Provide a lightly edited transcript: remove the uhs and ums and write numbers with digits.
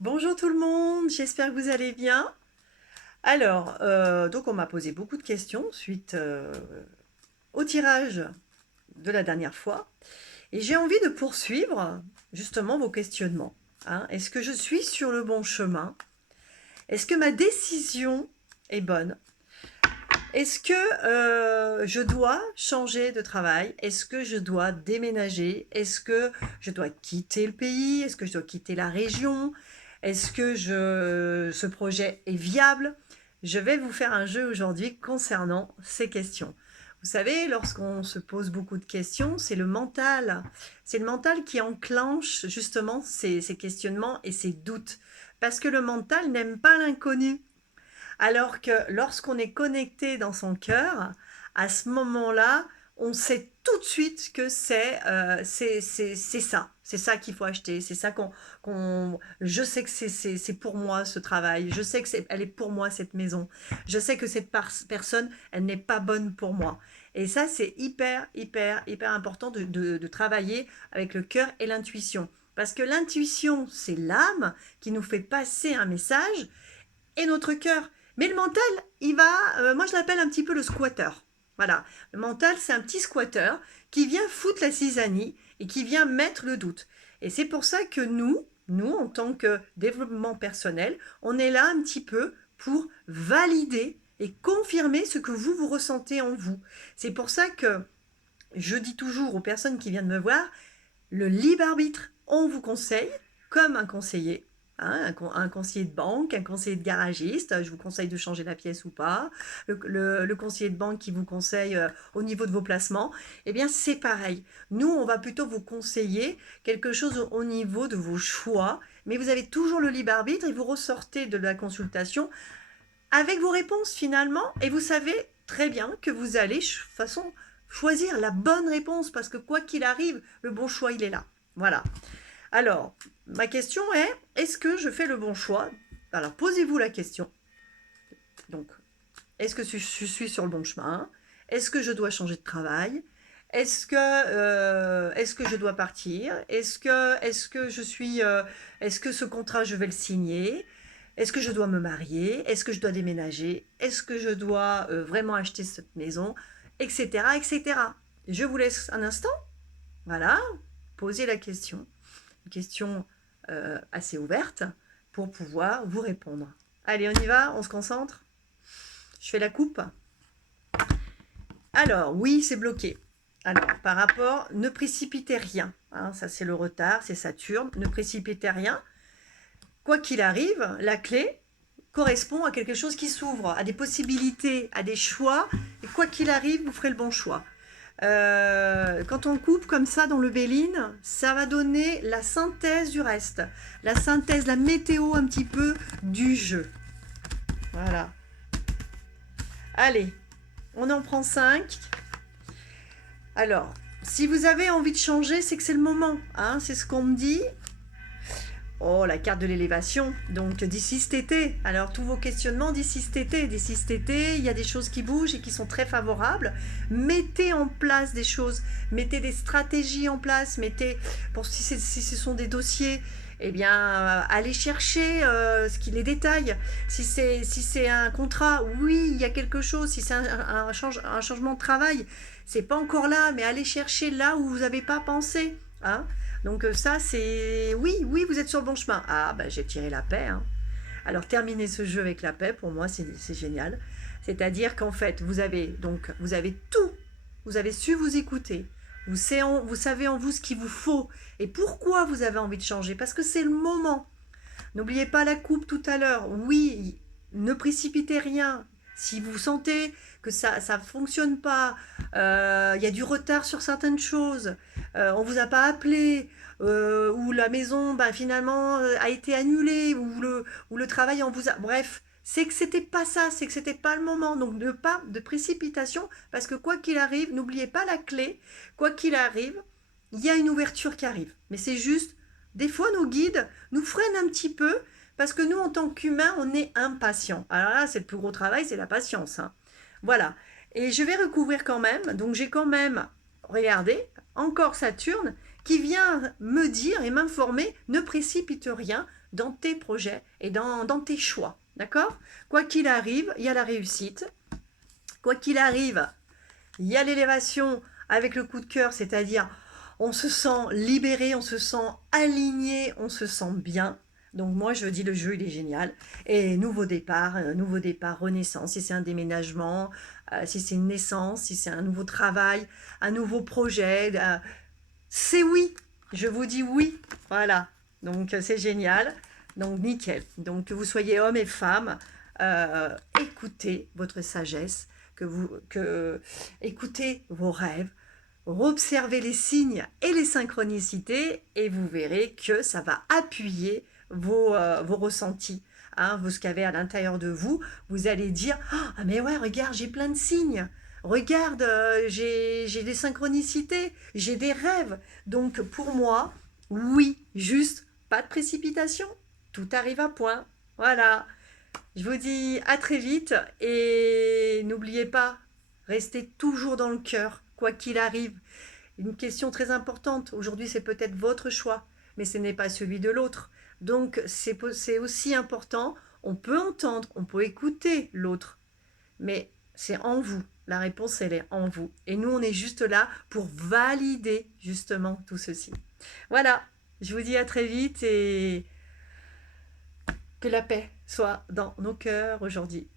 Bonjour tout le monde, j'espère que vous allez bien. Alors, donc on m'a posé beaucoup de questions suite au tirage de la dernière fois. Et j'ai envie de poursuivre justement vos questionnements, hein. Est-ce que je suis sur le bon chemin? Est-ce que ma décision est bonne? Est-ce que je dois changer de travail? Est-ce que je dois déménager? Est-ce que je dois quitter le pays? Est-ce que je dois quitter la région? Est-ce que ce projet est viable? Je vais vous faire un jeu aujourd'hui concernant ces questions. Vous savez, lorsqu'on se pose beaucoup de questions, c'est le mental. C'est le mental qui enclenche justement ces questionnements et ces doutes. Parce que le mental n'aime pas l'inconnu. Alors que lorsqu'on est connecté dans son cœur, à ce moment-là, on sait tout de suite que c'est ça qu'il faut acheter, c'est ça je sais que c'est pour moi ce travail, je sais que elle est pour moi cette maison, je sais que cette personne, elle n'est pas bonne pour moi. Et ça, c'est hyper important de travailler avec le cœur et l'intuition. Parce que l'intuition, c'est l'âme qui nous fait passer un message et notre cœur. Mais le mental, moi je l'appelle un petit peu le squatter. Voilà, le mental, c'est un petit squatter qui vient foutre la cisanie et qui vient mettre le doute. Et c'est pour ça que nous, en tant que développement personnel, on est là un petit peu pour valider et confirmer ce que vous ressentez en vous. C'est pour ça que je dis toujours aux personnes qui viennent me voir, le libre arbitre, on vous conseille, comme un conseiller, hein, un conseiller de banque, un conseiller de garagiste, je vous conseille de changer la pièce ou pas, le conseiller de banque qui vous conseille au niveau de vos placements, eh bien c'est pareil. Nous, on va plutôt vous conseiller quelque chose au niveau de vos choix, mais vous avez toujours le libre arbitre et vous ressortez de la consultation avec vos réponses finalement, et vous savez très bien que vous allez, de toute façon, choisir la bonne réponse, parce que quoi qu'il arrive, le bon choix, il est là. Voilà. Alors, ma question est-ce que je fais le bon choix? Alors, posez-vous la question. Donc, est-ce que je suis sur le bon chemin? Est-ce que je dois changer de travail? Est-ce que je dois partir? Est-ce que ce contrat, je vais le signer? Est-ce que je dois me marier? Est-ce que je dois déménager? Est-ce que je dois vraiment acheter cette maison? Etc. etc. Je vous laisse un instant. Voilà. Posez la question. Une question assez ouverte pour pouvoir vous répondre. Allez, on y va, on se concentre. Je fais la coupe. Alors, oui, c'est bloqué. Alors, par rapport, ne précipitez rien, hein, ça c'est le retard, c'est Saturne, ne précipitez rien. Quoi qu'il arrive, la clé correspond à quelque chose qui s'ouvre, à des possibilités, à des choix, et quoi qu'il arrive, vous ferez le bon choix. Quand on coupe comme ça dans le Béline, ça va donner la synthèse du reste, la synthèse, la météo un petit peu du jeu. Voilà. Allez, on en prend 5. Alors, si vous avez envie de changer, c'est que c'est le moment, hein, c'est ce qu'on me dit. Oh, la carte de l'élévation, donc d'ici cet été. Alors, tous vos questionnements d'ici cet été, il y a des choses qui bougent et qui sont très favorables. Mettez en place des choses, mettez des stratégies en place, si ce sont des dossiers, eh bien, allez chercher les détails. Si c'est un contrat, oui, il y a quelque chose. Si c'est un changement de travail, c'est pas encore là, mais allez chercher là où vous n'avez pas pensé, hein. Donc ça, c'est... Oui, oui, vous êtes sur le bon chemin. Ah, bah j'ai tiré la paix, hein. Alors terminer ce jeu avec la paix, pour moi, c'est génial. C'est-à-dire qu'en fait, vous avez tout. Vous avez su vous écouter. Vous savez en vous ce qu'il vous faut. Et pourquoi vous avez envie de changer? Parce que c'est le moment. N'oubliez pas la coupe tout à l'heure. Oui, ne précipitez rien. Si vous sentez que ça ne fonctionne pas, il y a du retard sur certaines choses, on ne vous a pas appelé, ou la maison finalement a été annulée, ou le travail on vous a... Bref, c'est que c'était pas ça, c'est que c'était pas le moment. Donc pas de précipitation, parce que quoi qu'il arrive, n'oubliez pas la clé, quoi qu'il arrive, il y a une ouverture qui arrive. Mais c'est juste, des fois nos guides nous freinent un petit peu, parce que nous, en tant qu'humains, on est impatients. Alors là, c'est le plus gros travail, c'est la patience, hein. Voilà. Et je vais recouvrir quand même. Donc j'ai quand même, regardez, encore Saturne qui vient me dire et m'informer, ne précipite rien dans tes projets et dans tes choix. D'accord? Quoi qu'il arrive, il y a la réussite. Quoi qu'il arrive, il y a l'élévation avec le coup de cœur, c'est-à-dire on se sent libéré, on se sent aligné, on se sent bien. Donc moi je dis le jeu il est génial. Et nouveau départ, renaissance, si c'est un déménagement, si c'est une naissance, si c'est un nouveau travail, un nouveau projet, c'est oui. Je vous dis oui. Voilà. Donc c'est génial. Donc nickel. Donc que vous soyez homme et femme, écoutez votre sagesse, écoutez vos rêves, observez les signes et les synchronicités et vous verrez que ça va appuyer vos ressentis. Hein, ce qu'il y avait à l'intérieur de vous, vous allez dire ah mais ouais regarde j'ai plein de signes, regarde j'ai des synchronicités, j'ai des rêves. Donc pour moi oui, juste pas de précipitation, tout arrive à point. Voilà. Je vous dis à très vite et n'oubliez pas, restez toujours dans le cœur, quoi qu'il arrive. Une question très importante, aujourd'hui c'est peut-être votre choix, mais ce n'est pas celui de l'autre. Donc c'est aussi important, on peut entendre, on peut écouter l'autre, mais c'est en vous. La réponse, elle est en vous. Et nous, on est juste là pour valider justement tout ceci. Voilà, je vous dis à très vite et que la paix soit dans nos cœurs aujourd'hui.